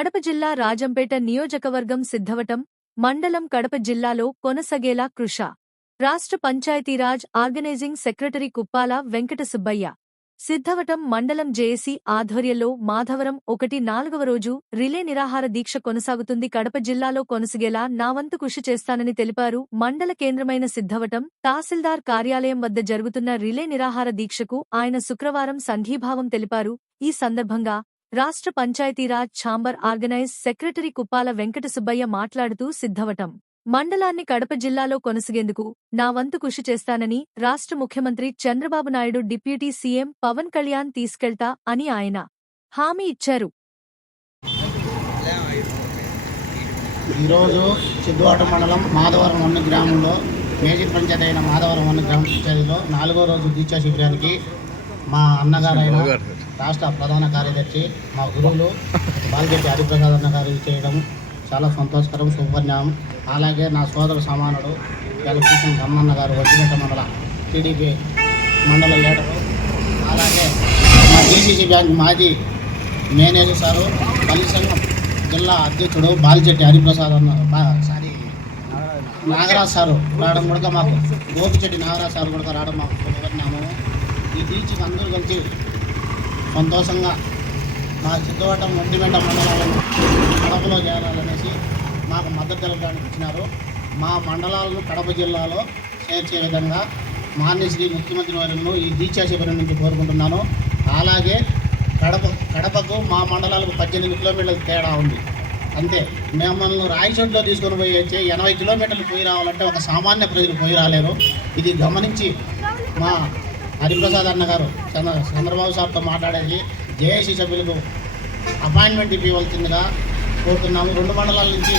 కడప జిల్లా రాజంపేట నియోజకవర్గం సిద్ధవటం మండలం కడప జిల్లాలో కొనసగేలా కృష. రాష్ట్ర పంచాయతీరాజ్ ఆర్గనైజింగ్ సెక్రటరీ కుప్పాల వెంకట సుబ్బయ్య సిద్ధవటం మండలం జేఏసీ ఆధ్వర్యంలో మాధవరం ఒకటి నాలుగవ రోజు రిలే నిరాహార దీక్ష కొనసాగుతుంది. కడప జిల్లాలో కొనసాగేలా నా వంతు కృషి చేస్తానని తెలిపారు మండల కేంద్రమైన సిద్ధవటం. తహసీల్దార్ కార్యాలయం వద్ద జరుగుతున్న రిలే నిరాహార దీక్షకు ఆయన శుక్రవారం సంఘీభావం తెలిపారు. ఈ సందర్భంగా రాష్ట్ర Panchayati Raj chamber organise secretary Kuppala Venkata Subbaiah మాట్లాడుతూ సిద్ధవటం. మండలాన్ని కడప జిల్లాలో కొనసాగేందుకు నా వంతు కృషి చేస్తానని రాష్ట్ర ముఖ్యమంత్రి చంద్రబాబు నాయుడు డిప్యూటీ సీఎం పవన్ కళ్యాణ్ తీసుకెళ్తా అని ఆయన హామీ ఇచ్చారు. ఈరోజు సిద్ధువాట మండలం మాధవరం వన్న గ్రామంలో మేజర్ పంచాయతీ అయిన మాధవరం వన్న గ్రామ పంచాయతీలో నాలుగో రోజు దీక్షా శిబిరానికి మా అన్నగారైన రాష్ట్ర ప్రధాన కార్యదర్శి మా గురువులు బాలగెట్టి హరిప్రసాద్ అన్న గారు చేయడం చాలా సంతోషకరం శుభపరిణామం అలాగే నా సోదరు సమానుడు ఎలక్ట్రీషియన్ రమ్మన్న గారు వడ్డిమెట్ట మండల టీడీపీ మండల లీడరు. అలాగే మా డీసీసీ బ్యాంక్ మాజీ మేనేజర్ సారు పల్లి సంఘం జిల్లా అధ్యక్షుడు బాలిచెట్టి హరిప్రసాద్ అన్న సారీ నాగరాజ్ సారు రావడం కూడా మాకు గోపిచెట్టి నాగరాజ్ సారు కూడా రావడం మాకు శుభపరిణామము ఈ బీచ్కి అందరూ కలిసి సంతోషంగా మా సిద్ధవటం ఒంటిమెంట మండలాలను కడపలో చేరాలనేసి మాకు మద్దతు తెలపడానికి ఇచ్చినారు మా మండలాలను కడప జిల్లాలో చేర్చే విధంగా మాన్యశ్రీ ముఖ్యమంత్రి వారిను ఈ దీక్షా శిబిరం నుంచి కోరుకుంటున్నాను. అలాగే కడప కడపకు మా మండలాలకు పద్దెనిమిది కిలోమీటర్ల తేడా ఉంది. అంతే. మిమ్మల్ని రాయచోట్లో తీసుకొని పోయి వచ్చి ఎనభై కిలోమీటర్లు పోయి రావాలంటే ఒక సామాన్య ప్రజలు పోయి రాలేరు. ఇది గమనించి మా హరిప్రసాద్ అన్న గారు చంద్ర చంద్రబాబు సార్తో మాట్లాడేది జేఏసీ సభ్యులకు అపాయింట్మెంట్ ఇవ్వవలసిందిగా కోరుతున్నాము. రెండు మండలాల నుంచి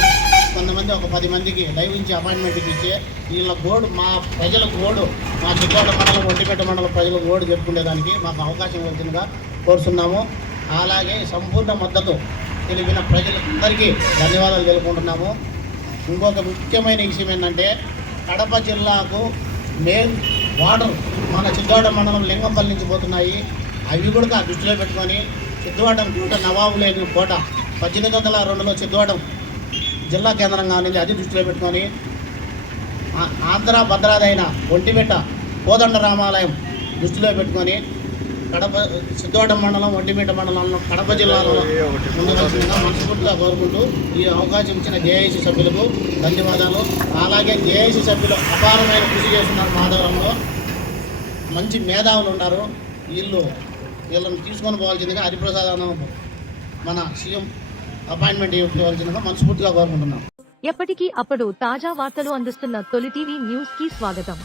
కొంతమంది ఒక పది మందికి లైవ్ నుంచి అపాయింట్మెంట్ ఇప్పించి వీళ్ళ గోడు మా ప్రజల గోడు మా చిత్తూరు మండలం ఒంటిపేట మండలం ప్రజల గోడు చెప్పుకునేదానికి మాకు అవకాశం ఇవ్వాల్సిందిగా కోరుతున్నాము. అలాగే సంపూర్ణ మద్దతు తెలిపిన ప్రజలందరికీ ధన్యవాదాలు తెలుపుకుంటున్నాము. ఇంకొక ముఖ్యమైన విషయం ఏంటంటే కడప జిల్లాకు మెయిన్ వాటర్ మన సిద్ధవాడ మండలం లింగంపల్లి నుంచి పోతున్నాయి. అవి కూడా దృష్టిలో పెట్టుకొని సిద్ధవాడం కోట నవాబు లేని కోట పద్దెనిమిది వందల రెండులో సిద్ధవాడం జిల్లా కేంద్రంగా ఉంది అది దృష్టిలో పెట్టుకొని ఆంధ్ర భద్రాదైన ఒంటిమిట్ట కోదండ రామాలయం దృష్టిలో పెట్టుకొని కడప సిద్ధవాడ మండలం ఒంటిమిట్ట మండలంలో కడప జిల్లాలో ఉండవలసిందిగా మనస్ఫూర్తిగా కోరుకుంటూ ఈ అవకాశం ఇచ్చిన జేఐసీ సభ్యులకు ధన్యవాదాలు. అలాగే జేఐసీ సభ్యులు అపారమైన కృషి చేస్తున్నారు మాధవరంలో. మంచి మేధావులు ఉన్నారు వీళ్ళు వీళ్ళని తీసుకొని పోవాల్సిందిగా హరిప్రసాద్ అన్న మన సీఎం అపాయింట్మెంట్ ఇవ్వవలసిందిగా మనస్ఫూర్తిగా కోరుకుంటున్నాం. ఎప్పటికీ అప్పుడు తాజా వార్తలు అందిస్తున్న తొలి టీవీ న్యూస్కి స్వాగతం.